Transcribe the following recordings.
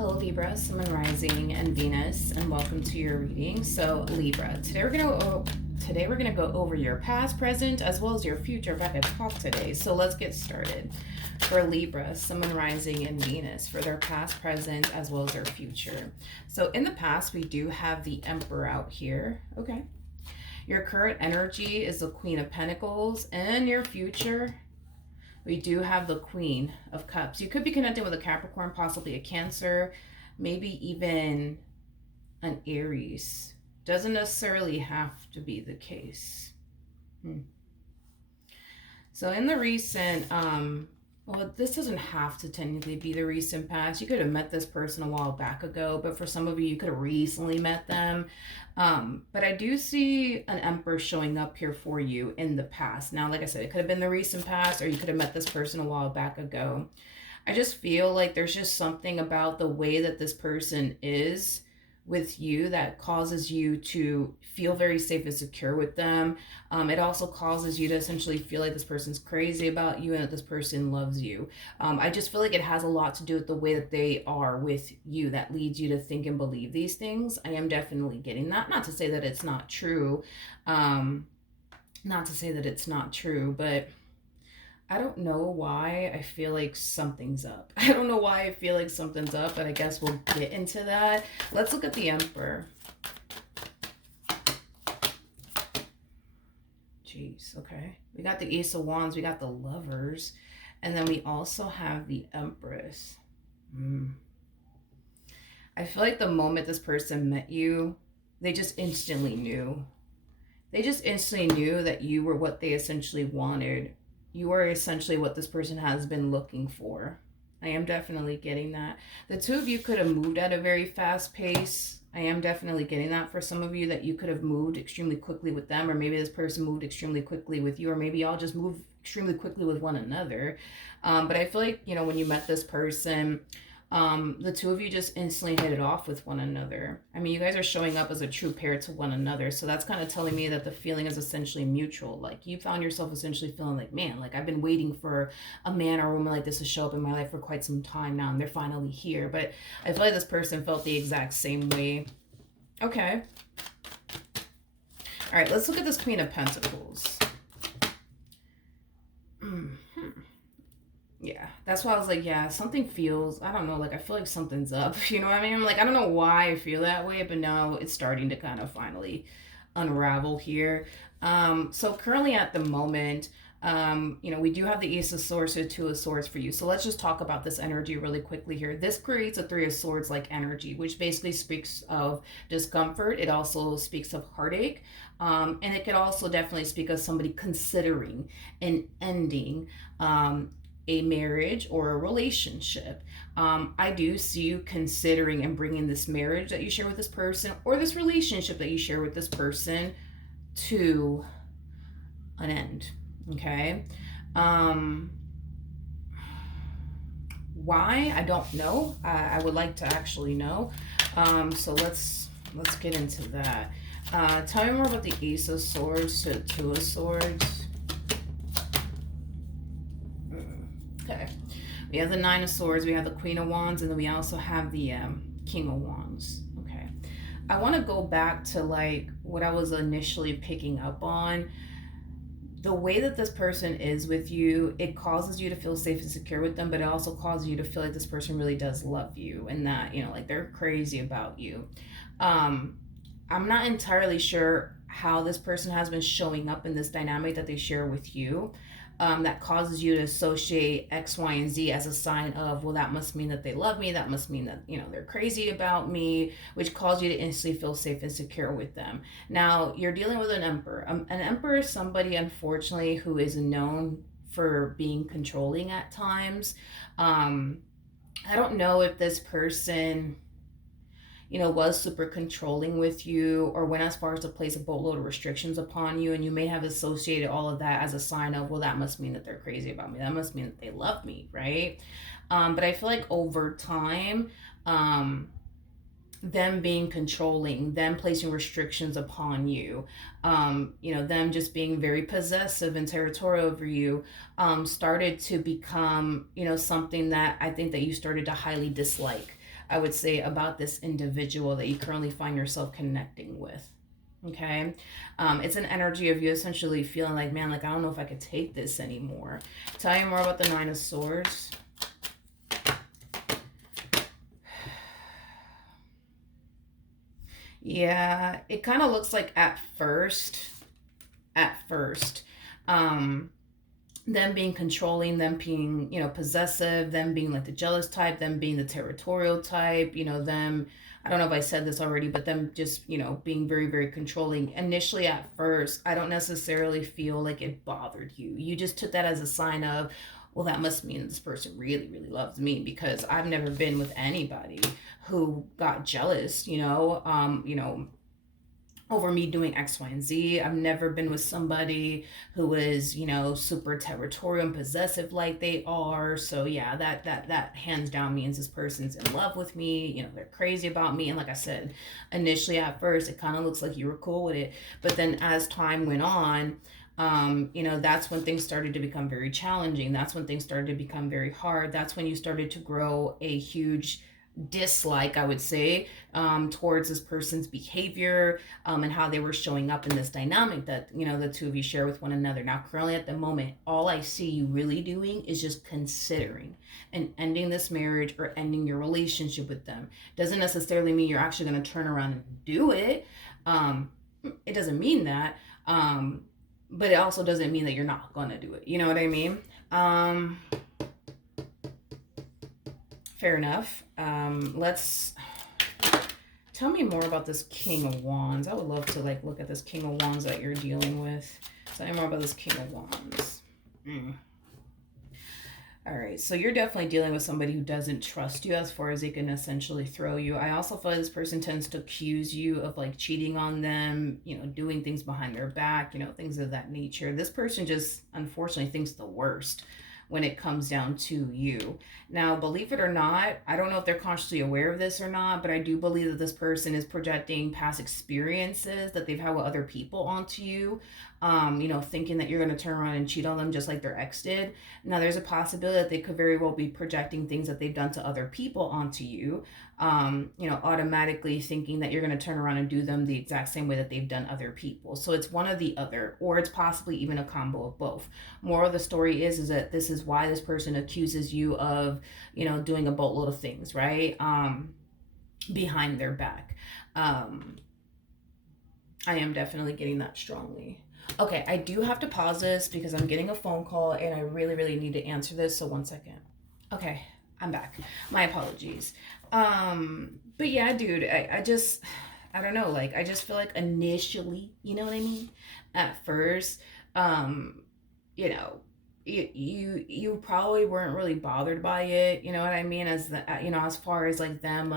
Hello Libra, Sun, Rising, and Venus, and welcome to your reading. So Libra, today we're gonna go over your past, present, as well as your future rapid talk today. So let's get started. For Libra, Sun, Rising, and Venus, for their past, present, as well as their future. So in the past, we do have the Emperor out here. Okay. Your current energy is the Queen of Pentacles, and your future, we do have the Queen of Cups. You could be connected with a Capricorn, possibly a Cancer, maybe even an Aries. Doesn't necessarily have to be the case. So in the recent, well, this doesn't have to technically be the recent past. You could have met this person a while back ago, but for some of you could have recently met them. But I do see an Emperor showing up here for you in the past. Now, like I said, it could have been the recent past, or you could have met this person a while back ago. I just feel like there's just something about the way that this person is with you that causes you to feel very safe and secure with them. It also causes you to essentially feel like this person's crazy about you and that this person loves you. I just feel like it has a lot to do with the way that they are with you that leads you to think and believe these things. I am definitely getting that. Not to say that it's not true. Not to say that it's not true, but I don't know why I feel like something's up. I don't know why I feel like something's up, but I guess we'll get into that. Let's look at the Emperor. Jeez, okay. We got the Ace of Wands, we got the Lovers, and then we also have the Empress. I feel like the moment this person met you, they just instantly knew. They just instantly knew that you were what they essentially wanted. You are essentially what this person has been looking for. I am definitely getting that. The two of you could have moved at a very fast pace. I am definitely getting that for some of you, that you could have moved extremely quickly with them, or maybe this person moved extremely quickly with you, or maybe y'all just moved extremely quickly with one another. But I feel like, when you met this person, the two of you just instantly hit it off with one another. I mean, you guys are showing up as a true pair to one another. So that's kind of telling me that the feeling is essentially mutual. Like, you found yourself essentially feeling like, man, like I've been waiting for a man or a woman like this to show up in my life for quite some time now, and they're finally here. But I feel like this person felt the exact same way. Okay. All right, let's look at this Queen of Pentacles. Yeah, that's why I was like, yeah, something feels, I don't know, like I feel like something's up. You know what I mean? Like, I don't know why I feel that way, but now it's starting to kind of finally unravel here. So currently at the moment, we do have the Ace of Swords or Two of Swords for you. So let's just talk about this energy really quickly here. This creates a Three of Swords like energy, which basically speaks of discomfort. It also speaks of heartache. And it could also definitely speak of somebody considering an ending, a marriage or a relationship. I do see you considering and bringing this marriage that you share with this person, or this relationship that you share with this person, to an end. Okay. Why? I don't know. I would like to actually know. So let's get into that. Tell me more about the Ace of Swords to Two of Swords. Okay. We have the Nine of Swords, we have the Queen of Wands, and then we also have the King of Wands. Okay. I want to go back to like what I was initially picking up on. The way that this person is with you, it causes you to feel safe and secure with them, but it also causes you to feel like this person really does love you, and that, like they're crazy about you. I'm not entirely sure how this person has been showing up in this dynamic that they share with you. That causes you to associate X, Y, and Z as a sign of, well, that must mean that they love me. That must mean that, they're crazy about me, which causes you to instantly feel safe and secure with them. Now, you're dealing with an Emperor. An Emperor is somebody, unfortunately, who is known for being controlling at times. I don't know if this person was super controlling with you, or went as far as to place a boatload of restrictions upon you, and you may have associated all of that as a sign of, well, that must mean that they're crazy about me. That must mean that they love me, right? But I feel like over time, them being controlling, them placing restrictions upon you, them just being very possessive and territorial over you, started to become, something that I think that you started to highly dislike. I would say, about this individual that you currently find yourself connecting with. Okay. It's an energy of you essentially feeling like, man, like, I don't know if I could take this anymore. Tell you more about the Nine of Swords. Yeah, it kind of looks like at first, um, them being controlling, them being, possessive, them being like the jealous type, them being the territorial type, them, I don't know if I said this already, but them just, being very, very controlling. Initially at first, I don't necessarily feel like it bothered you. You just took that as a sign of, well, that must mean this person really, really loves me, because I've never been with anybody who got jealous, over me doing X, Y, and Z. I've never been with somebody who was, super territorial and possessive like they are. So yeah, that hands down means this person's in love with me. They're crazy about me. And like I said, initially at first, it kind of looks like you were cool with it, but then as time went on, that's when things started to become very challenging. That's when things started to become very hard. That's when you started to grow a huge dislike, I would say, towards this person's behavior, and how they were showing up in this dynamic that, the two of you share with one another. Now, currently at the moment, all I see you really doing is just considering and ending this marriage or ending your relationship with them. Doesn't necessarily mean you're actually going to turn around and do it. It doesn't mean that. But it also doesn't mean that you're not going to do it. You know what I mean? Fair enough. Let's tell me more about this King of Wands. I would love to look at this King of Wands that you're dealing with. Tell me more about this King of Wands. All right, so you're definitely dealing with somebody who doesn't trust you as far as they can essentially throw you. I also feel like this person tends to accuse you of cheating on them, doing things behind their back, things of that nature. This person just unfortunately thinks the worst when it comes down to you. Now, believe it or not, I don't know if they're consciously aware of this or not, but I do believe that this person is projecting past experiences that they've had with other people onto you, thinking that you're going to turn around and cheat on them just like their ex did. Now, there's a possibility that they could very well be projecting things that they've done to other people onto you, automatically thinking that you're going to turn around and do them the exact same way that they've done other people. So it's one or the other, or it's possibly even a combo of both. Moral of the story is that this is why this person accuses you of, doing a boatload of things, right? Behind their back. I am definitely getting that strongly. Okay, I do have to pause this because I'm getting a phone call and I really, really need to answer this. So 1 second. Okay, I'm back. My apologies. But yeah, dude, I don't know. I just feel like initially, you know what I mean? At first, you know, you probably weren't really bothered by it, you know what I mean? As far as them,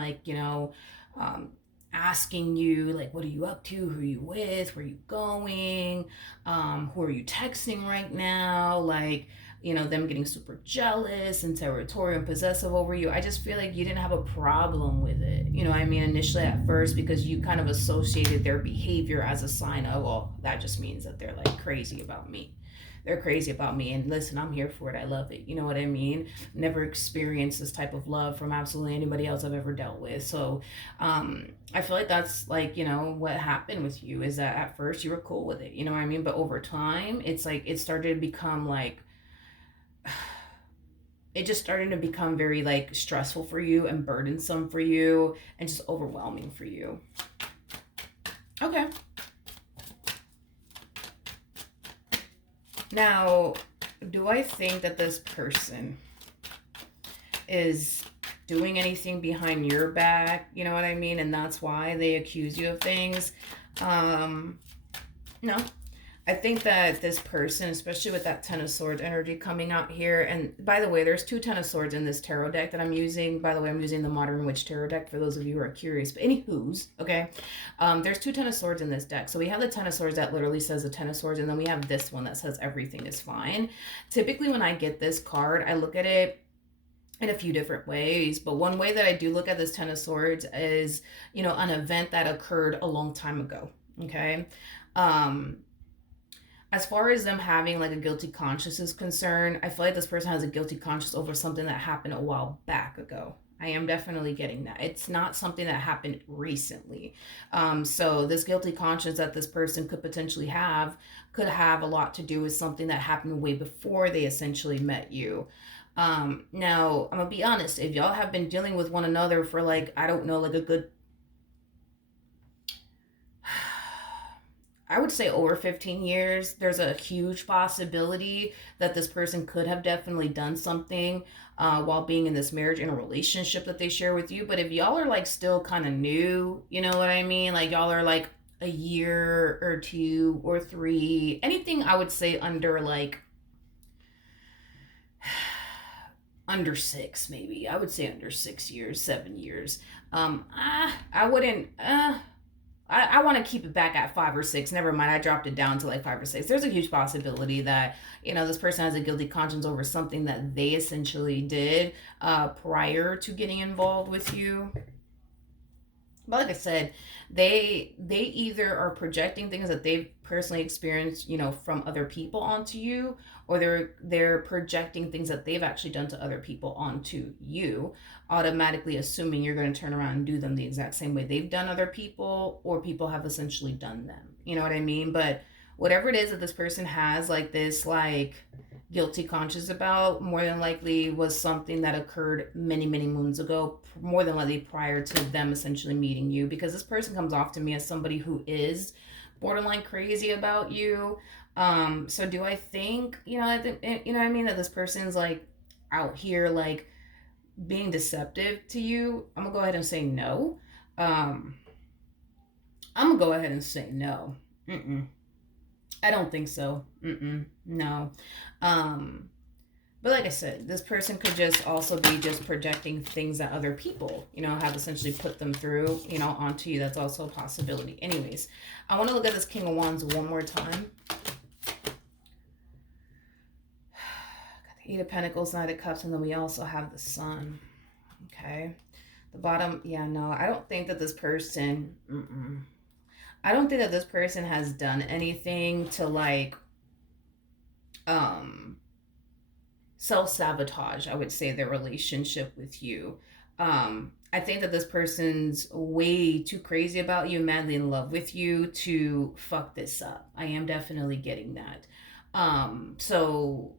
um, asking you what are you up to, who are you with, where are you going, who are you texting right now, them getting super jealous and territorial and possessive over you. I just feel like you didn't have a problem with it, initially at first, because you kind of associated their behavior as a sign of, well, that just means that they're crazy about me. They're crazy about me, and listen, I'm here for it. I love it. You know what I mean? Never experienced this type of love from absolutely anybody else I've ever dealt with. So I feel like that's what happened with you, is that at first you were cool with it, you know what I mean? But over time, it's it started to become it just started to become very stressful for you and burdensome for you and just overwhelming for you. Okay. Now, do I think that this person is doing anything behind your back? You know what I mean? And that's why they accuse you of things? No. I think that this person, especially with that Ten of Swords energy coming out here, and by the way, there's 2 Ten of Swords in this tarot deck that I'm using. By the way, I'm using the Modern Witch Tarot deck for those of you who are curious. But anywho's, okay? There's 2 Ten of Swords in this deck. So we have the Ten of Swords that literally says the Ten of Swords, and then we have this one that says everything is fine. Typically, when I get this card, I look at it in a few different ways, but one way that I do look at this Ten of Swords is, an event that occurred a long time ago, okay? As far as them having a guilty conscience is concerned, I feel like this person has a guilty conscience over something that happened a while back ago. I am definitely getting that. It's not something that happened recently. So this guilty conscience that this person could potentially have could have a lot to do with something that happened way before they essentially met you. Now, I'm gonna be honest, if y'all have been dealing with one another for like, I don't know, like a good, I would say over 15 years, there's a huge possibility that this person could have definitely done something while being in this marriage and a relationship that they share with you. But if y'all are like still kind of new, you know what I mean? Like y'all are like a year or two or three, anything I would say under like under six, maybe. I would say under 6 years, 7 years. I wouldn't. I want to keep it back at 5 or 6. Never mind, I dropped it down to like 5 or 6. There's a huge possibility that this person has a guilty conscience over something that they essentially did prior to getting involved with you. But like I said, they either are projecting things that they've personally experienced, from other people onto you, or they're projecting things that they've actually done to other people onto you, automatically assuming you're going to turn around and do them the exact same way they've done other people, or people have essentially done them. You know what I mean? But whatever it is that this person has, like this, like guilty conscience about, more than likely was something that occurred many, many moons ago, more than likely prior to them essentially meeting you, because this person comes off to me as somebody who is borderline crazy about you. So do I think, I think, you know what I mean, that this person's like out here like being deceptive to you? I'm gonna go ahead and say no. Um, I'm gonna go ahead and say no. Mm-mm. I don't think so. Mm-mm. No. Um, but like I said, this person could just also be just projecting things that other people, have essentially put them through, onto you. That's also a possibility. Anyways, I want to look at this King of Wands one more time. Got the Eight of Pentacles, Knight of Cups, and then we also have the Sun. Okay. The bottom, yeah, no, I don't think that this person, I don't think that this person has done anything to like, self-sabotage, I would say, their relationship with you. I think that this person's way too crazy about you, madly in love with you to fuck this up. I am definitely getting that. So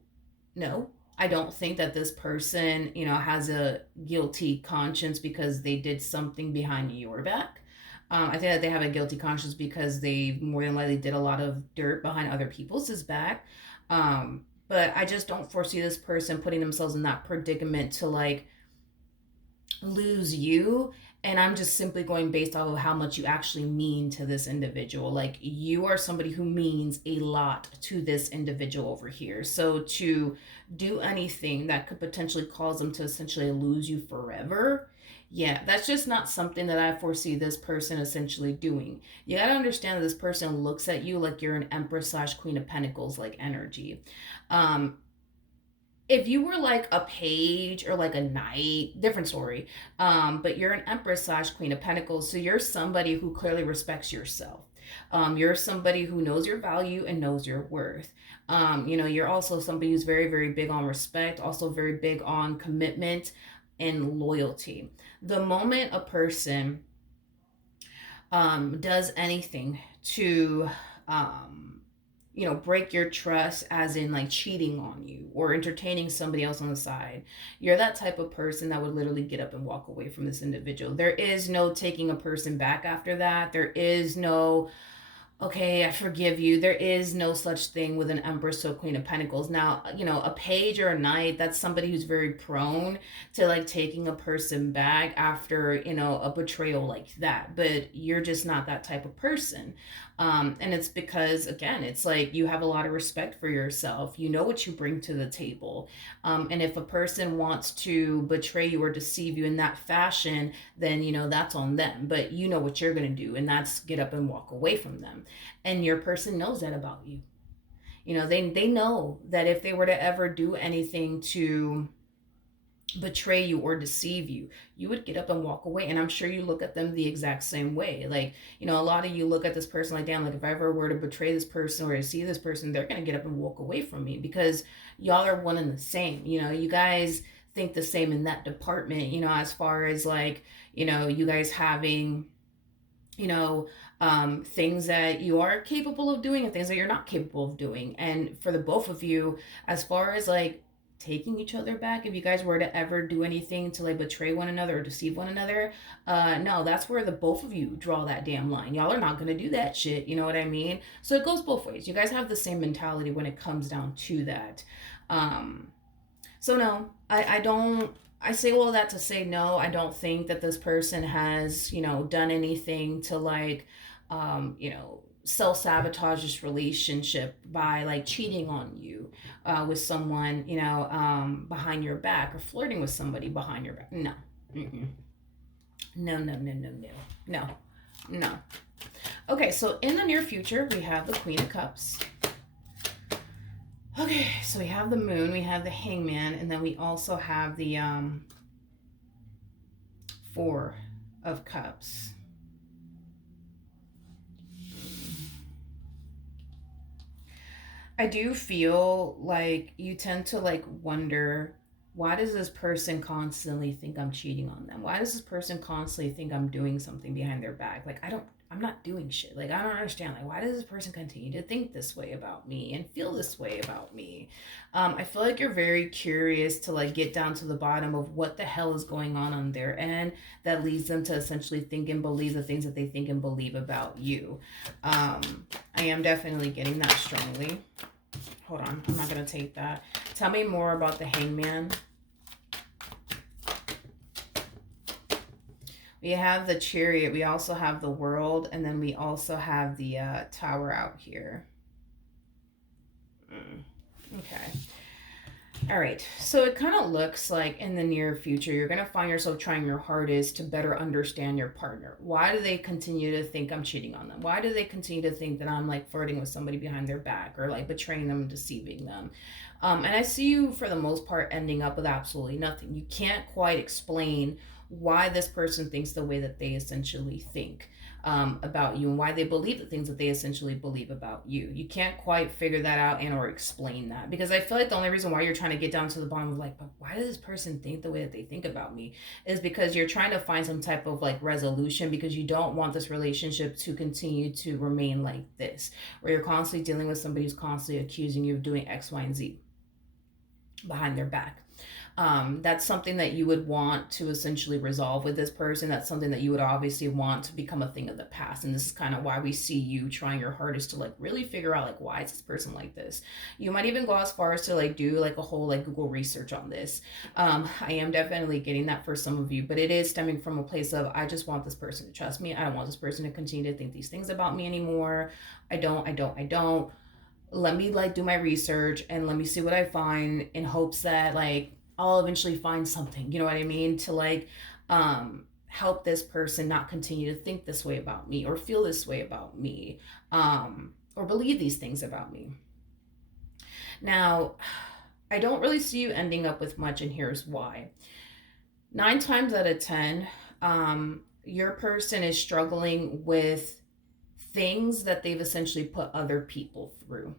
no, I don't think that this person, has a guilty conscience because they did something behind your back. I think that they have a guilty conscience because they more than likely did a lot of dirt behind other people's back. But I just don't foresee this person putting themselves in that predicament to like lose you. And I'm just simply going based off of how much you actually mean to this individual. Like you are somebody who means a lot to this individual over here. So to do anything that could potentially cause them to essentially lose you forever, yeah, that's just not something that I foresee this person essentially doing. You gotta understand that this person looks at you like you're an Empress / Queen of Pentacles like energy. Um, if you were like a page or like a knight, different story. But you're an Empress / Queen of Pentacles, so you're somebody who clearly respects yourself. You're somebody who knows your value and knows your worth. You're also somebody who's very, very big on respect, also very big on commitment and loyalty. The moment a person does anything to break your trust, as in like cheating on you or entertaining somebody else on the side, you're that type of person that would literally get up and walk away from this individual. There is no taking a person back after that. There is no, okay, I forgive you. There is no such thing with an Empress or Queen of Pentacles. Now, a page or a knight, that's somebody who's very prone to like taking a person back after, a betrayal like that. But you're just not that type of person. And it's because, again, it's like you have a lot of respect for yourself. You know what you bring to the table. And if a person wants to betray you or deceive you in that fashion, then, that's on them. But you know what you're going to do, and that's get up and walk away from them. And your person knows that about you. They know that if they were to ever do anything to betray you or deceive you, you would get up and walk away. And I'm sure you look at them the exact same way. Like, a lot of you look at this person like, damn, like if I ever were to betray this person or to see this person, they're going to get up and walk away from me, because y'all are one and the same. You guys think the same in that department, as far as like, you guys having, you know, things that you are capable of doing and things that you're not capable of doing. And for the both of you, as far as like taking each other back, if you guys were to ever do anything to like betray one another or deceive one another, no, that's where the both of you draw that damn line. Y'all are not gonna do that shit, you know what I mean? So it goes both ways. You guys have the same mentality when it comes down to that. Um, so no, I don't. I say all that to say no. I don't think that this person has done anything to like, self sabotage this relationship by like cheating on you with someone behind your back or flirting with somebody behind your back. No, mm-mm. No, no, no, no, no, no, no. Okay, so in the near future we have the Queen of Cups. Okay, so we have the Moon, we have the Hangman, and then we also have the Four of Cups. I do feel like you tend to like wonder, why does this person constantly think I'm cheating on them? Why does this person constantly think I'm doing something behind their back? Like I'm not doing shit. Like I don't understand. Like why does this person continue to think this way about me and feel this way about me? I feel like you're very curious to like get down to the bottom of what the hell is going on their end that leads them to essentially think and believe the things that they think and believe about you. I am definitely getting that strongly. Hold on, I'm not going to take that. Tell me more about the Hangman. We have the Chariot. We also have the World. And then we also have the Tower out here. Okay. All right, so it kind of looks like in the near future, you're going to find yourself trying your hardest to better understand your partner. Why do they continue to think I'm cheating on them? Why do they continue to think that I'm like flirting with somebody behind their back or like betraying them, deceiving them? And I see you for the most part ending up with absolutely nothing. You can't quite explain why this person thinks the way that they essentially think. About you and why they believe the things that they essentially believe about you. You can't quite figure that out and or explain that, because I feel like the only reason why you're trying to get down to the bottom of like, but why does this person think the way that they think about me, is because you're trying to find some type of like resolution, because you don't want this relationship to continue to remain like this, where you're constantly dealing with somebody who's constantly accusing you of doing X, Y, and Z behind their back. That's something that you would want to essentially resolve with this person. That's something that you would obviously want to become a thing of the past. And this is kind of why we see you trying your hardest to like really figure out like, why is this person like this? You might even go as far as to like do like a whole like Google research on this. I am definitely getting that for some of you, but it is stemming from a place of, I just want this person to trust me. I don't want this person to continue to think these things about me anymore. I don't. Let me like do my research and let me see what I find, in hopes that like I'll eventually find something, you know what I mean, to like help this person not continue to think this way about me or feel this way about me, or believe these things about me. Now, I don't really see you ending up with much, and here's why. 9 times out of 10, your person is struggling with things that they've essentially put other people through.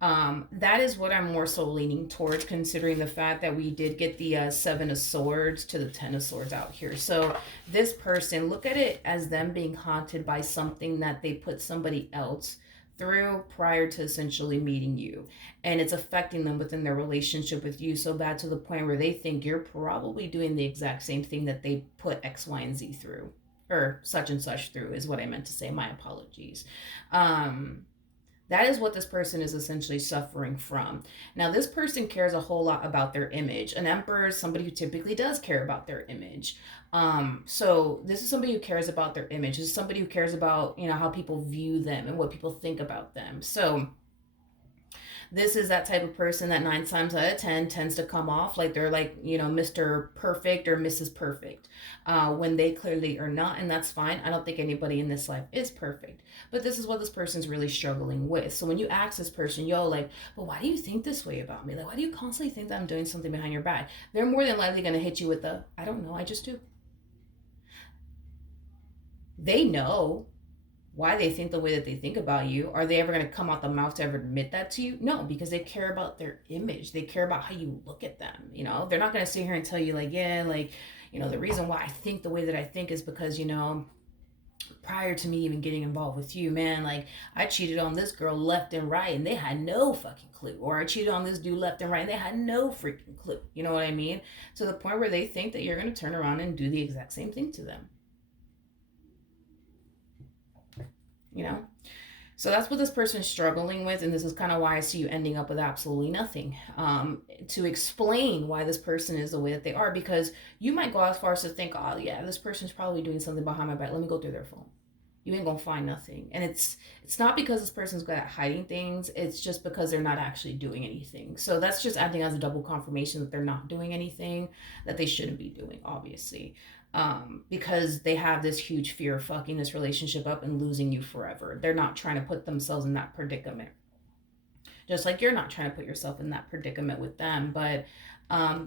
That is what I'm more so leaning towards, considering the fact that we did get the Seven of Swords to the Ten of Swords out here. So this person, look at it as them being haunted by something that they put somebody else through prior to essentially meeting you. And it's affecting them within their relationship with you so bad, to the point where they think you're probably doing the exact same thing that they put X, Y, and Z through. Or such and such through is what I meant to say. My apologies. That is what this person is essentially suffering from. Now, this person cares a whole lot about their image. An emperor is somebody who typically does care about their image. So this is somebody who cares about their image. This is somebody who cares about, how people view them and what people think about them. So this is that type of person that 9 times out of 10 tends to come off like they're like, Mr. Perfect or Mrs. Perfect, when they clearly are not. And that's fine. I don't think anybody in this life is perfect, but this is what this person's really struggling with. So when you ask this person, like, but why do you think this way about me? Like, why do you constantly think that I'm doing something behind your back? They're more than likely going to hit you with the, I don't know, I just do. They know. why they think the way that they think about you. Are they ever going to come out the mouth to ever admit that to you? No, because they care about their image. They care about how you look at them. You know, they're not going to sit here and tell you, like, yeah, like, you know, the reason why I think the way that I think is because, you know, prior to me even getting involved with you, man, like, I cheated on this girl left and right and they had no fucking clue. Or I cheated on this dude left and right and they had no freaking clue. You know what I mean? To the point where they think that you're going to turn around and do the exact same thing to them. You know? So that's what this person is struggling with, and this is kind of why I see you ending up with absolutely nothing. To explain why this person is the way that they are, because you might go as far as to think, oh yeah, this person's probably doing something behind my back. Let me go through their phone. You ain't gonna find nothing, and it's not because this person's good at hiding things. It's just because they're not actually doing anything. So that's just acting as a double confirmation that they're not doing anything that they shouldn't be doing, obviously, because they have this huge fear of fucking this relationship up and losing you forever. They're not trying to put themselves in that predicament, just like you're not trying to put yourself in that predicament with them. But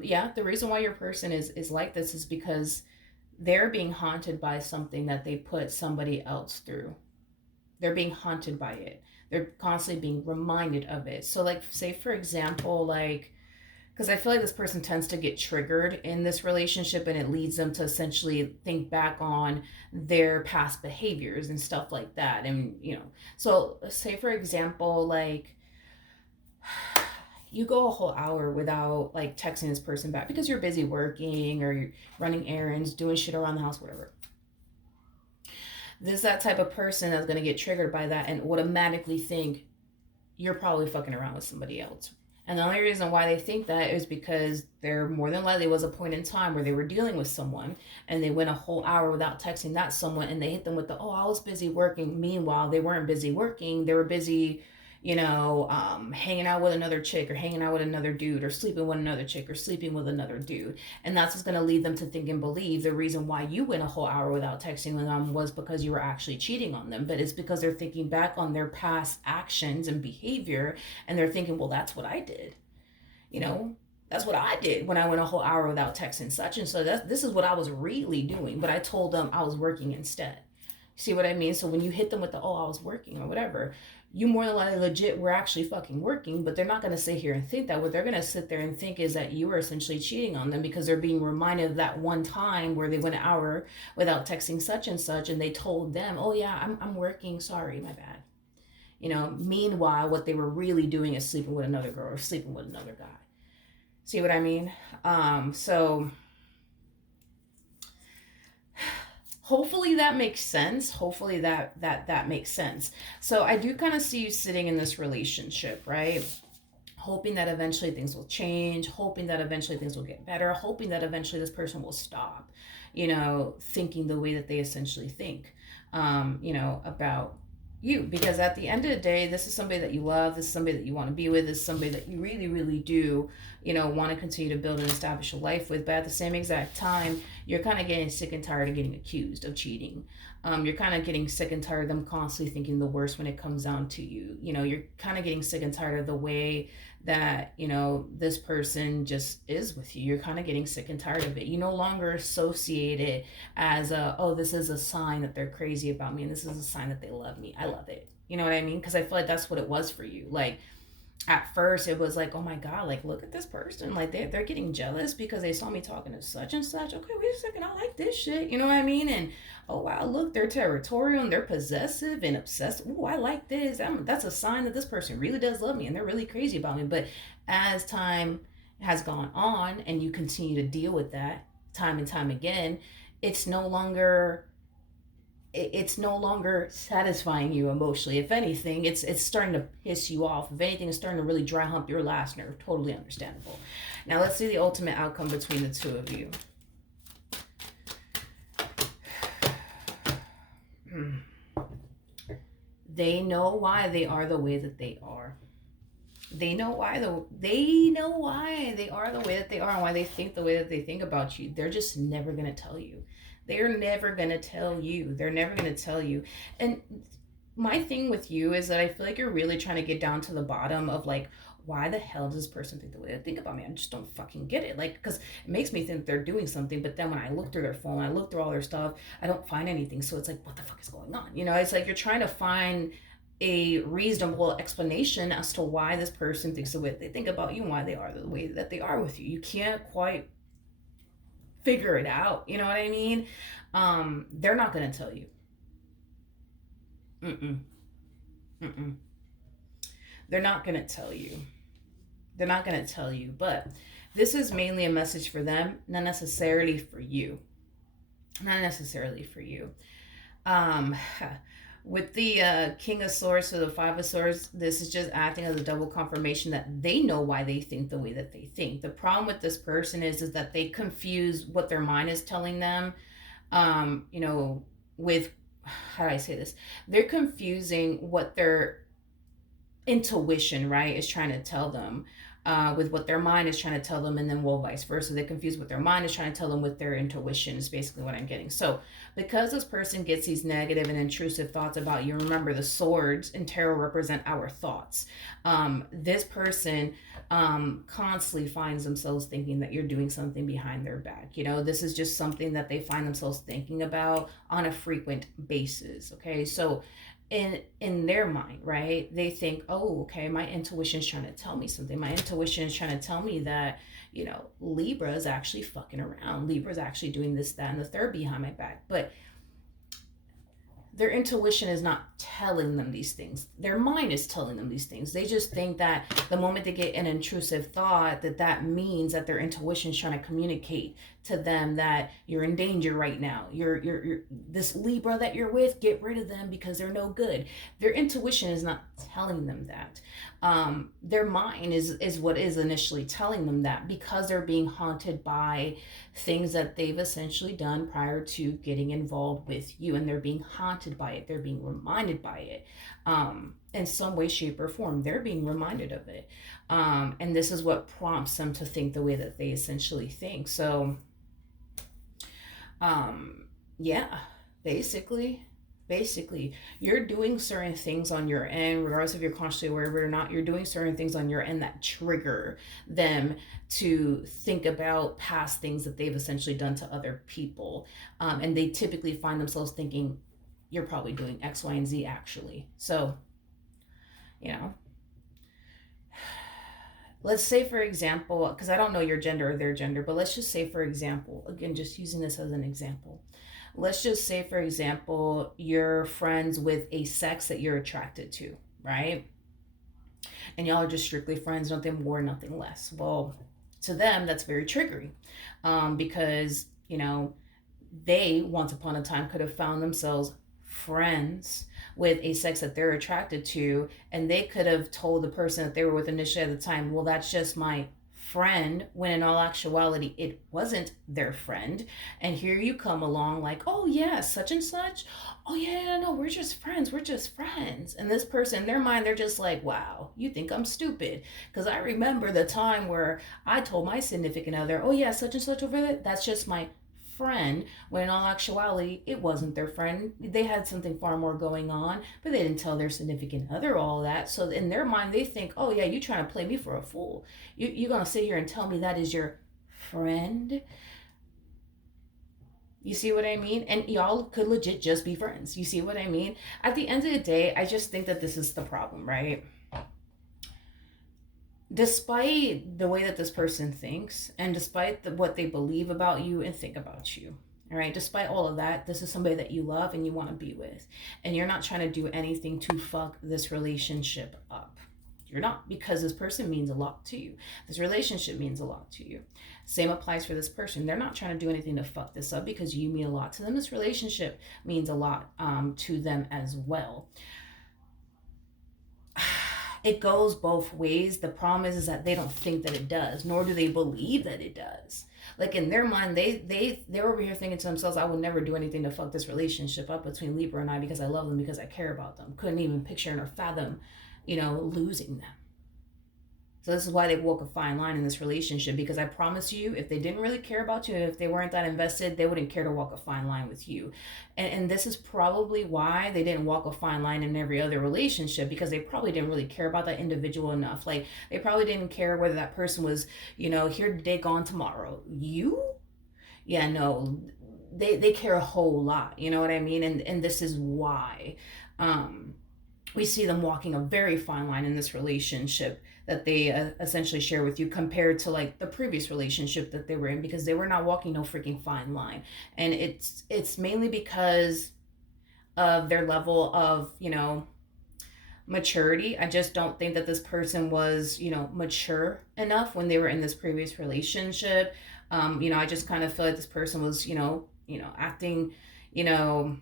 yeah, the reason why your person is like this is because they're being haunted by something that they put somebody else through. They're being haunted by it. They're constantly being reminded of it. So, like, say for example, like, because I feel like this person tends to get triggered in this relationship, and it leads them to essentially think back on their past behaviors and stuff like that. And, you know, so say for example, like, you go a whole hour without like texting this person back because you're busy working or you're running errands, doing shit around the house, whatever. This is that type of person that's going to get triggered by that and automatically think you're probably fucking around with somebody else. And the only reason why they think that is because there more than likely was a point in time where they were dealing with someone and they went a whole hour without texting that someone, and they hit them with the, oh, I was busy working. Meanwhile, they weren't busy working. They were busy, you know, hanging out with another chick or hanging out with another dude or sleeping with another chick or sleeping with another dude. And that's what's going to lead them to think and believe the reason why you went a whole hour without texting them was because you were actually cheating on them. But it's because they're thinking back on their past actions and behavior, and they're thinking, well, that's what I did. You know, that's what I did when I went a whole hour without texting such and so. This is what I was really doing, but I told them I was working instead. See what I mean? So when you hit them with the, oh, I was working or whatever, you more than likely legit were actually fucking working, but they're not going to sit here and think that. What they're going to sit there and think is that you were essentially cheating on them because they're being reminded of that one time where they went an hour without texting such and they told them, oh yeah, I'm working, sorry, my bad. You know, meanwhile, what they were really doing is sleeping with another girl or sleeping with another guy. See what I mean? So hopefully that makes sense. Hopefully that makes sense. So I do kind of see you sitting in this relationship, right? Hoping that eventually things will change, hoping that eventually things will get better, hoping that eventually this person will stop, you know, thinking the way that they essentially think, you know, about you. Because at the end of the day, this is somebody that you love, this is somebody that you want to be with, this is somebody that you really, really do, you know, want to continue to build and establish a life with. But at the same exact time, you're kind of getting sick and tired of getting accused of cheating. You're kind of getting sick and tired of them constantly thinking the worst when it comes down to you. You know, you're kind of getting sick and tired of the way that, you know, this person just is with you. You're kind of getting sick and tired of it. You no longer associate it as a, oh, this is a sign that they're crazy about me and this is a sign that they love me. I love it. You know what I mean? Because I feel like that's what it was for you. Like, at first it was like, oh my god, like, look at this person, like they're getting jealous because they saw me talking to such and such. Okay, wait a second, I like this shit, you know what I mean? And oh wow, look, they're territorial and they're possessive and obsessive. Oh, I like this. That's a sign that this person really does love me and they're really crazy about me. But as time has gone on and you continue to deal with that time and time again, it's no longer satisfying you emotionally. If anything, it's starting to piss you off. If anything, it's starting to really dry hump your last nerve. Totally understandable. Now let's see the ultimate outcome between the two of you. They know why they are the way that they are. They know why they are the way that they are and why they think the way that they think about you. They're just never gonna tell you. They're never gonna tell you. They're never gonna tell you. And my thing with you is that I feel like you're really trying to get down to the bottom of like why the hell does this person think the way they think about me? I just don't fucking get it. Like, because it makes me think they're doing something, but then when I look through their phone, I look through all their stuff, I don't find anything. So it's like, what the fuck is going on? It's like you're trying to find a reasonable explanation as to why this person thinks the way they think about you and why they are the way that they are with you. You can't quite figure it out. You know what I mean? They're not going to tell you. Mm-mm. Mm-mm. They're not going to tell you. They're not going to tell you. But this is mainly a message for them, not necessarily for you. Not necessarily for you. With the King of Swords to the Five of Swords, this is just acting as a double confirmation that they know why they think the way that they think. The problem with this person is that they confuse what their mind is telling them, with, how do I say this? They're confusing what their intuition, right, is trying to tell them with what their mind is trying to tell them, and then vice versa. They confuse what their mind is trying to tell them with their intuition is basically what I'm getting. So because this person gets these negative and intrusive thoughts about you, remember the swords in tarot represent our thoughts. This person constantly finds themselves thinking that you're doing something behind their back. This is just something that they find themselves thinking about on a frequent basis. Okay, so in their mind, right, they think, oh, okay, my intuition is trying to tell me something. My intuition is trying to tell me that Libra is actually fucking around. Libra is actually doing this, that, and the third behind my back. But their intuition is not telling them these things. Their mind is telling them these things. They just think that the moment they get an intrusive thought, that means that their intuition is trying to communicate to them that you're in danger right now. You're this Libra that you're with, get rid of them because they're no good. Their intuition is not telling them that. Their mind is what is initially telling them that, because they're being haunted by things that they've essentially done prior to getting involved with you, and they're being haunted by it. They're being reminded by it in some way, shape, or form. They're being reminded of it, and this is what prompts them to think the way that they essentially think. So yeah, basically you're doing certain things on your end, regardless if you're consciously aware of it or not. You're doing certain things on your end that trigger them to think about past things that they've essentially done to other people, and they typically find themselves thinking you're probably doing X, Y, and Z actually. So let's say, for example, because I don't know your gender or their gender, but let's just say, for example, again, just using this as an example, let's just say, for example, you're friends with a sex that you're attracted to, right? And y'all are just strictly friends, nothing more, nothing less. Well, to them, that's very triggering, because, they once upon a time could have found themselves friends with a sex that they're attracted to, and they could have told the person that they were with initially at the time, well, that's just my friend, when in all actuality it wasn't their friend. And here you come along like, oh yeah, such and such, oh yeah, no, we're just friends, and this person, in their mind, they're just like, wow, you think I'm stupid, because I remember the time where I told my significant other, oh yeah, such and such over there, that's just my friend, when in all actuality it wasn't their friend. They had something far more going on, but they didn't tell their significant other all that. So in their mind, they think, oh yeah, you trying to play me for a fool. You're gonna sit here and tell me that is your friend. You see what I mean? And y'all could legit just be friends. You see what I mean? At the end of the day, I just think that this is the problem, right? Despite the way that this person thinks, and despite what they believe about you and think about you, all right, despite all of that, this is somebody that you love and you want to be with, and you're not trying to do anything to fuck this relationship up. You're not, because this person means a lot to you. This relationship means a lot to you. Same applies for this person. They're not trying to do anything to fuck this up, because you mean a lot to them. This relationship means a lot to them as well. It goes both ways. The problem is that they don't think that it does, nor do they believe that it does. Like, in their mind, they're over here thinking to themselves, I would never do anything to fuck this relationship up between Libra and I, because I love them, because I care about them. Couldn't even picture or fathom, losing them. So this is why they walk a fine line in this relationship, because I promise you, if they didn't really care about you, if they weren't that invested, they wouldn't care to walk a fine line with you. And this is probably why they didn't walk a fine line in every other relationship, because they probably didn't really care about that individual enough. Like, they probably didn't care whether that person was, here today, gone tomorrow. You? Yeah, no. They care a whole lot, you know what I mean? And this is why. We see them walking a very fine line in this relationship that they essentially share with you, compared to like the previous relationship that they were in, because they were not walking no freaking fine line. And it's mainly because of their level of maturity. I just don't think that this person was mature enough when they were in this previous relationship. I just kind of feel like this person was acting you know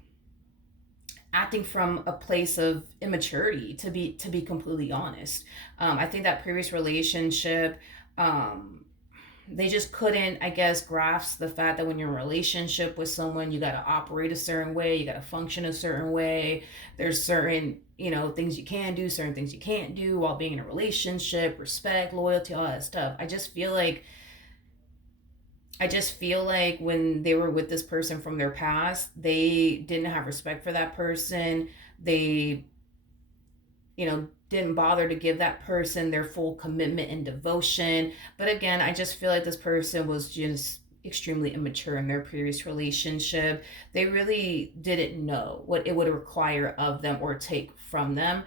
acting from a place of immaturity, to be completely honest. I think that previous relationship, they just couldn't, I guess, grasp the fact that when you're in a relationship with someone, you got to operate a certain way, you got to function a certain way. There's certain things you can do, certain things you can't do while being in a relationship, respect, loyalty, all that stuff. I just feel like when they were with this person from their past, they didn't have respect for that person. They, didn't bother to give that person their full commitment and devotion. But again, I just feel like this person was just extremely immature in their previous relationship. They really didn't know what it would require of them or take from them.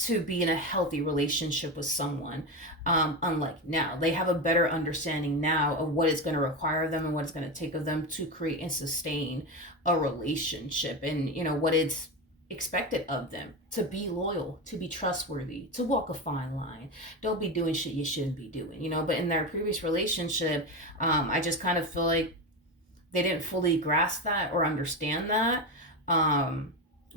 To be in a healthy relationship with someone. Unlike now, they have a better understanding now of what it's going to require of them and what it's going to take of them to create and sustain a relationship, and what it's expected of them: to be loyal, to be trustworthy, to walk a fine line. Don't be doing shit you shouldn't be doing. But in their previous relationship, I just kind of feel like they didn't fully grasp that or understand that.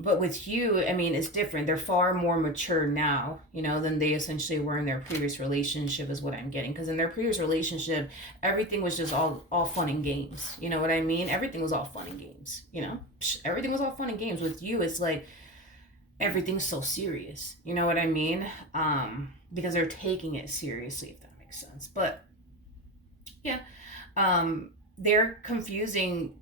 But with you, I mean, it's different. They're far more mature now, than they essentially were in their previous relationship, is what I'm getting. Because in their previous relationship, everything was just all fun and games. You know what I mean? Everything was all fun and games. Everything was all fun and games. With you, it's like everything's so serious. You know what I mean? Because they're taking it seriously, if that makes sense. But yeah, they're confusing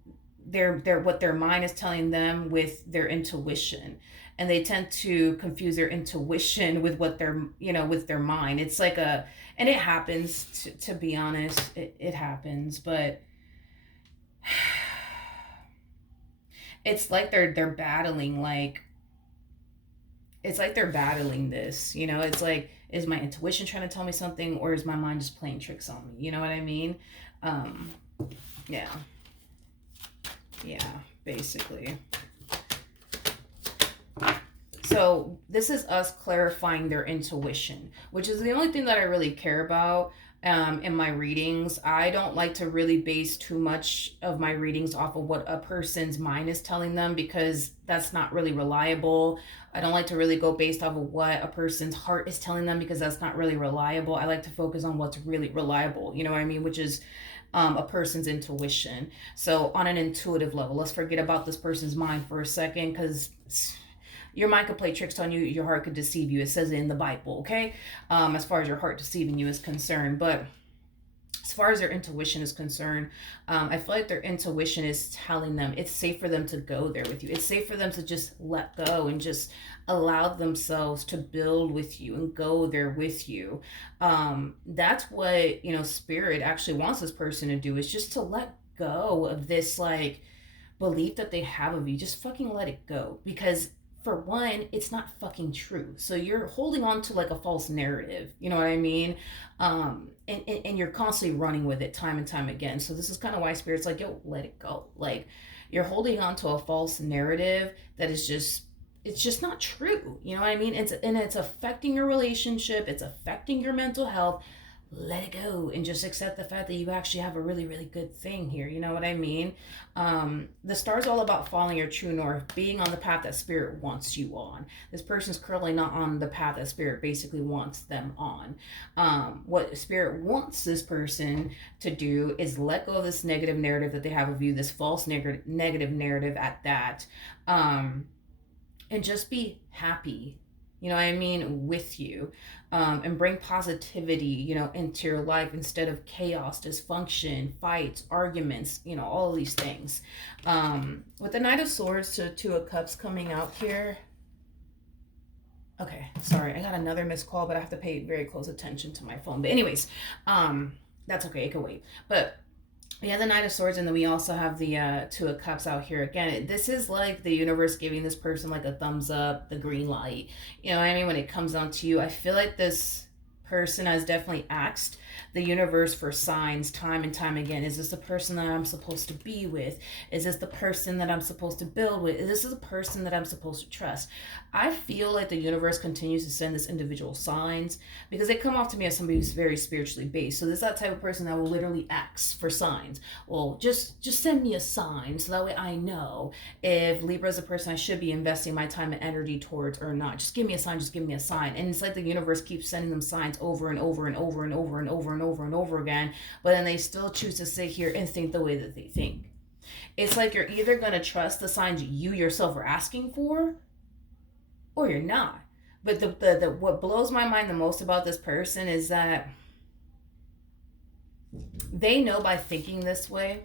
their what their mind is telling them with their intuition, and they tend to confuse their intuition with what their with their mind. It's like and it happens, to be honest. It happens, but it's like they're battling, like it's like they're battling this. It's like, is my intuition trying to tell me something, or is my mind just playing tricks on me? You know what I mean? Yeah. Yeah, basically. So this is us clarifying their intuition, which is the only thing that I really care about in my readings. I don't like to really base too much of my readings off of what a person's mind is telling them, because that's not really reliable. I don't like to really go based off of what a person's heart is telling them, because that's not really reliable. I like to focus on what's really reliable, you know what I mean? Which is a person's intuition. So on an intuitive level, let's forget about this person's mind for a second, because your mind could play tricks on you, your heart could deceive you. It says it in the Bible, okay? As far as your heart deceiving you is concerned. But as far as their intuition is concerned, I feel like their intuition is telling them it's safe for them to go there with you. It's safe for them to just let go and just allow themselves to build with you and go there with you. That's what, Spirit actually wants this person to do, is just to let go of this, like, belief that they have of you. Just fucking let it go. Because for one, it's not fucking true. So you're holding on to like a false narrative, you know what I mean? And you're constantly running with it time and time again. So this is kind of why Spirit's like, yo, let it go. Like, you're holding on to a false narrative that is it's just not true. You know what I mean? It's affecting your relationship. It's affecting your mental health. Let it go and just accept the fact that you actually have a really, really good thing here. You know what I mean? The star's all about following your true north, being on the path that Spirit wants you on. This person's currently not on the path that Spirit basically wants them on. What Spirit wants this person to do is let go of this negative narrative that they have of you, this false negative narrative at that, and just be happy you know what I mean, with you, and bring positivity, you know, into your life instead of chaos, dysfunction, fights, arguments, you know, all of these things. With the Knight of Swords to Two of Cups coming out here. Okay, sorry, I got another missed call, but I have to pay very close attention to my phone. But anyways, that's okay, it can wait. But we have the Knight of Swords, and then we also have the Two of Cups out here. Again, this is like the universe giving this person like a thumbs up, the green light. You know what I mean? When it comes down to you, I feel like this person has definitely asked the universe for signs time and time again. Is this the person that I'm supposed to be with? Is this the person that I'm supposed to build with? Is this the person that I'm supposed to trust? I feel like the universe continues to send this individual signs because they come off to me as somebody who's very spiritually based. So there's that type of person that will literally ask for signs. Well, just send me a sign so that way I know if Libra is a person I should be investing my time and energy towards or not. Just give me a sign, just give me a sign. And it's like the universe keeps sending them signs over and over and over and over and over and over and over again, but then they still choose to sit here and think the way that they think. It's like you're either going to trust the signs you yourself are asking for or you're not. But the what blows my mind the most about this person is that they know by thinking this way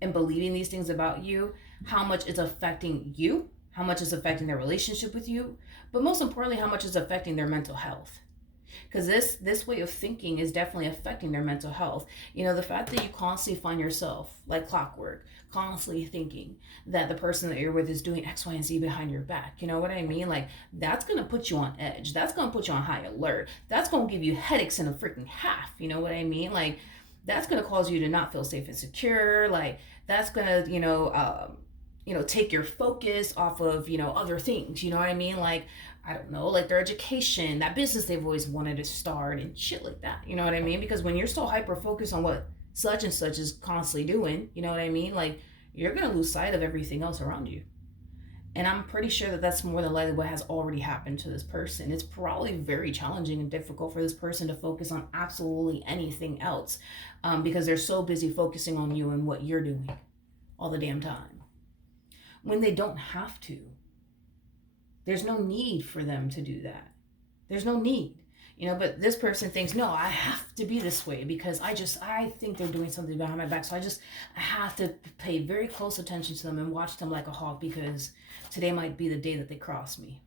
and believing these things about you how much it's affecting you, how much it's affecting their relationship with you, but most importantly how much it's affecting their mental health, because this way of thinking is definitely affecting their mental health. You know, the fact that you constantly find yourself like clockwork constantly thinking that the person that you're with is doing X, Y, and Z behind your back, you know what I mean? Like, that's gonna put you on edge, that's gonna put you on high alert, that's gonna give you headaches in a freaking half, you know what I mean? Like, that's gonna cause you to not feel safe and secure. Like, that's gonna, take your focus off of, other things, you know what I mean? Like, I don't know, like their education, that business they've always wanted to start and shit like that. You know what I mean? Because when you're so hyper focused on what such and such is constantly doing, you know what I mean? Like, you're going to lose sight of everything else around you. And I'm pretty sure that that's more than likely what has already happened to this person. It's probably very challenging and difficult for this person to focus on absolutely anything else, because they're so busy focusing on you and what you're doing all the damn time when they don't have to. There's no need for them to do that. There's no need. But this person thinks, no, I have to be this way because I think they're doing something behind my back. So I have to pay very close attention to them and watch them like a hawk because today might be the day that they cross me.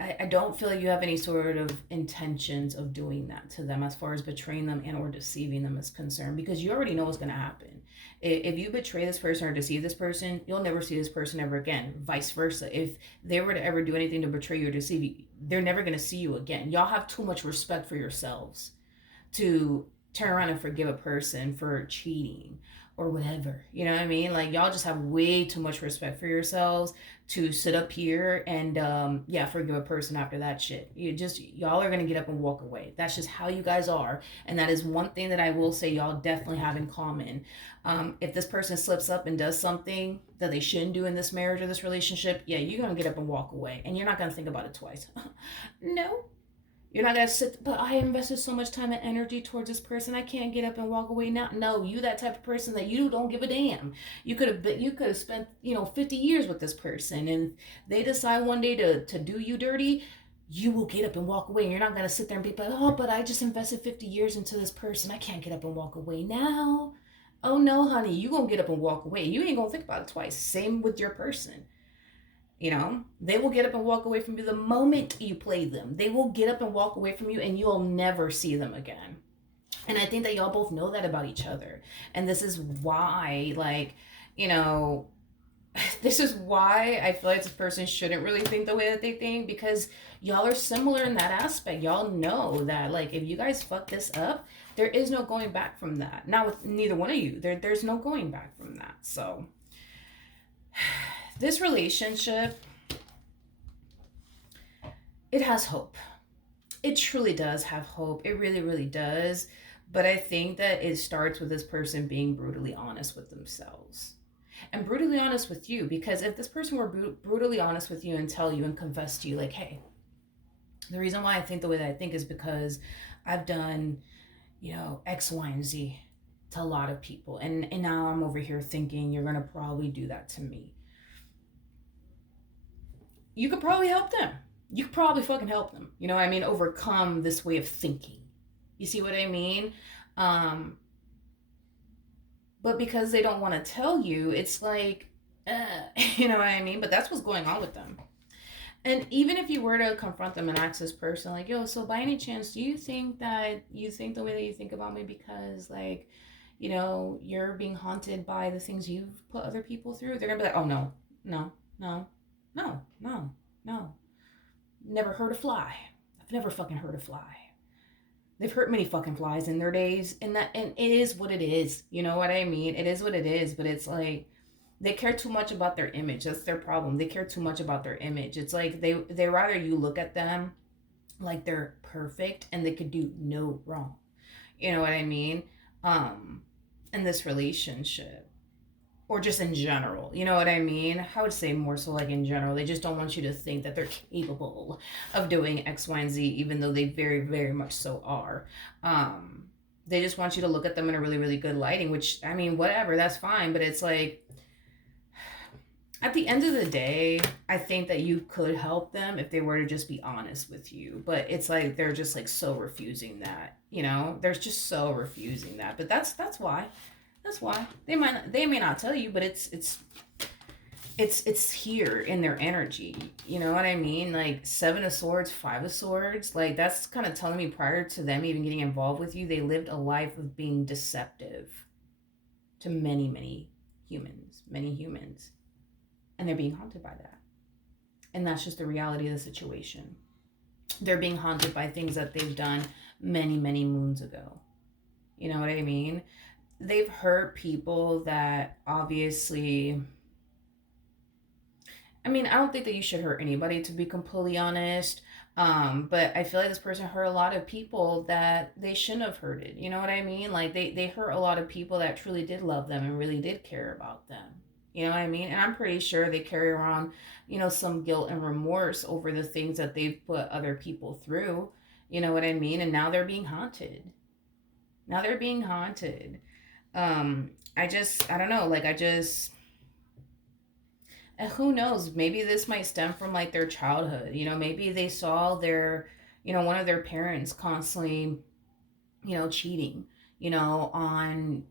I don't feel like you have any sort of intentions of doing that to them as far as betraying them and or deceiving them is concerned, because you already know what's going to happen. If you betray this person or deceive this person, you'll never see this person ever again. Vice versa. If they were to ever do anything to betray you or deceive you, they're never going to see you again. Y'all have too much respect for yourselves to turn around and forgive a person for cheating or whatever. You know what I mean? Like, y'all just have way too much respect for yourselves to sit up here and forgive a person after that shit. Y'all are gonna get up and walk away. That's just how you guys are. And that is one thing that I will say y'all definitely have in common. If this person slips up and does something that they shouldn't do in this marriage or this relationship, yeah, you're gonna get up and walk away and you're not gonna think about it twice. No, you're not gonna sit, but I invested so much time and energy towards this person. I can't get up and walk away now. No, you that type of person that you don't give a damn. You could have spent 50 years with this person, and they decide one day to do you dirty. You will get up and walk away. And you're not gonna sit there and be like, oh, but I just invested 50 years into this person. I can't get up and walk away now. Oh no, honey, you gonna get up and walk away. You ain't gonna think about it twice. Same with your person. They will get up and walk away from you the moment you play them. They will get up and walk away from you and you'll never see them again. And I think that y'all both know that about each other. And this is why, this is why I feel like this person shouldn't really think the way that they think, because y'all are similar in that aspect. Y'all know that, like, if you guys fuck this up, there is no going back from that. Not with neither one of you. There's no going back from that. So this relationship, it has hope. It truly does have hope. It really, really does. But I think that it starts with this person being brutally honest with themselves and brutally honest with you. Because if this person were brutally honest with you and tell you and confess to you, like, hey, the reason why I think the way that I think is because I've done, X, Y, and Z to a lot of people. And now I'm over here thinking you're going to probably do that to me. you could probably help them. You could probably fucking help them. You know what I mean? Overcome this way of thinking. You see what I mean? Um, but because they don't want to tell you, it's like, you know what I mean? But that's what's going on with them. And even if you were to confront them and ask this person, like, yo, so by any chance, do you think that you think the way that you think about me because, like, you're being haunted by the things you've put other people through? They're gonna be like, oh, no, no, no, no, no, no. Never heard a fly. I've never fucking heard a fly. They've hurt many fucking flies in their days, and it is what it is. You know what I mean? It is what it is, but it's like they care too much about their image. That's their problem. They care too much about their image. It's like they rather you look at them like they're perfect and they could do no wrong. You know what I mean? Um, in this relationship or just in general. You know what I mean? I would say more so like in general. They just don't want you to think that they're capable of doing X, Y, and Z, even though they very, very much so are. They just want you to look at them in a really, really good lighting, which, I mean, whatever, that's fine. But it's like, at the end of the day, I think that you could help them if they were to just be honest with you. But it's like they're just like so refusing that. They're just so refusing that. But that's why. That's why they may not tell you, but it's here in their energy. You know what I mean? Like Seven of Swords, Five of Swords. Like that's kind of telling me prior to them even getting involved with you, they lived a life of being deceptive to many humans, and they're being haunted by that. And that's just the reality of the situation. They're being haunted by things that they've done many moons ago. You know what I mean? They've hurt people that obviously, I mean, I don't think that you should hurt anybody, to be completely honest. But I feel like this person hurt a lot of people that they shouldn't have hurted. You know what I mean? Like they hurt a lot of people that truly did love them and really did care about them. You know what I mean? And I'm pretty sure they carry around, some guilt and remorse over the things that they've put other people through. You know what I mean? And now they're being haunted. Now they're being haunted. I don't know. Like, and who knows, maybe this might stem from like their childhood. Maybe they saw one of their parents constantly, cheating, on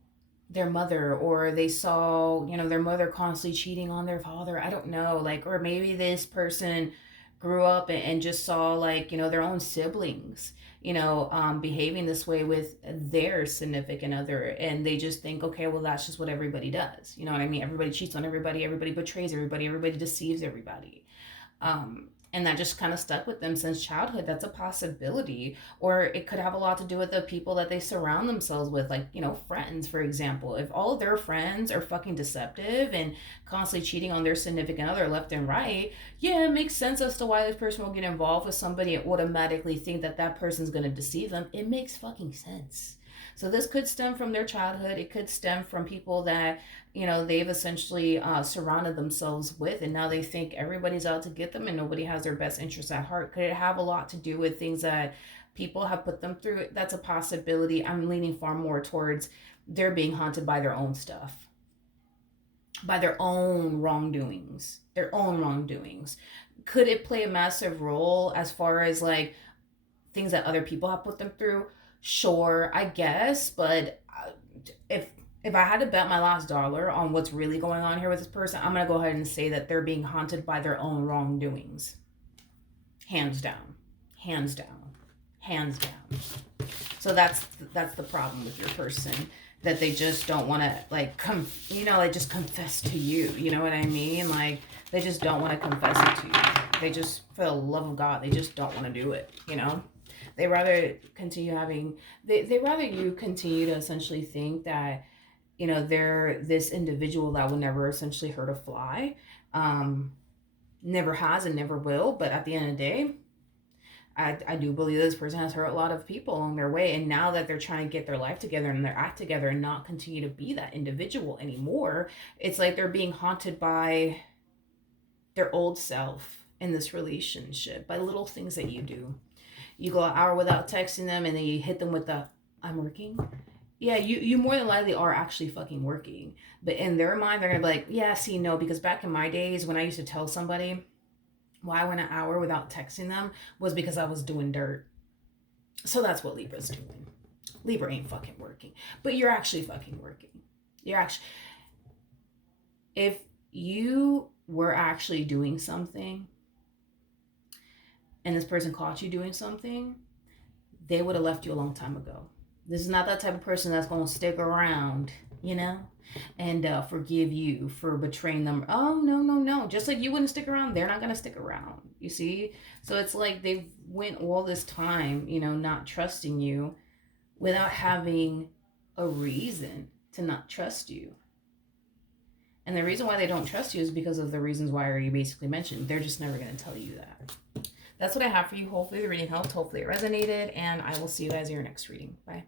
their mother, or they saw, their mother constantly cheating on their father. I don't know. Like, or maybe this person grew up and just saw, like, their own siblings, behaving this way with their significant other, and they just think, okay, well, that's just what everybody does. You know what I mean? Everybody cheats on everybody betrays everybody deceives everybody. And that just kind of stuck with them since childhood. That's a possibility. Or it could have a lot to do with the people that they surround themselves with, like, friends, for example. If all of their friends are fucking deceptive and constantly cheating on their significant other left and right, yeah, it makes sense as to why this person will get involved with somebody and automatically think that that person's going to deceive them. It makes fucking sense. So this could stem from their childhood. It could stem from people that, they've essentially surrounded themselves with, and now they think everybody's out to get them and nobody has their best interests at heart. Could it have a lot to do with things that people have put them through? That's a possibility. I'm leaning far more towards they're being haunted by their own stuff, by their own wrongdoings. Could it play a massive role as far as like things that other people have put them through? Sure, I guess, but if I had to bet my last dollar on what's really going on here with this person, I'm gonna go ahead and say that they're being haunted by their own wrongdoings. Hands down, hands down, hands down. So that's the problem with your person, that they just don't want to like like just confess to you. You know what I mean? Like they just don't want to confess it to you. They just, for the love of God, they just don't want to do it. They rather continue having, they rather you continue to essentially think that, they're this individual that will never essentially hurt a fly. Never has and never will. But at the end of the day, I do believe this person has hurt a lot of people along their way. And now that they're trying to get their life together and their act together and not continue to be that individual anymore, it's like they're being haunted by their old self in this relationship, by little things that you do. You go an hour without texting them and then you hit them with the, I'm working. Yeah, you more than likely are actually fucking working. But in their mind, they're going to be like, yeah, see, no, because back in my days when I used to tell somebody, why I went an hour without texting them was because I was doing dirt. So that's what Libra's doing. Libra ain't fucking working. But you're actually fucking working. You're actually, if you were actually doing something and this person caught you doing something, they would have left you a long time ago. This is not that type of person that's going to stick around, you know, and forgive you for betraying them. Oh, no, no, no. Just like you wouldn't stick around, they're not going to stick around. You see? So it's like they've went all this time, you know, not trusting you without having a reason to not trust you. And the reason why they don't trust you is because of the reasons why I already basically mentioned. They're just never going to tell you that. That's what I have for you. Hopefully the reading helped. Hopefully it resonated. And I will see you guys in your next reading. Bye.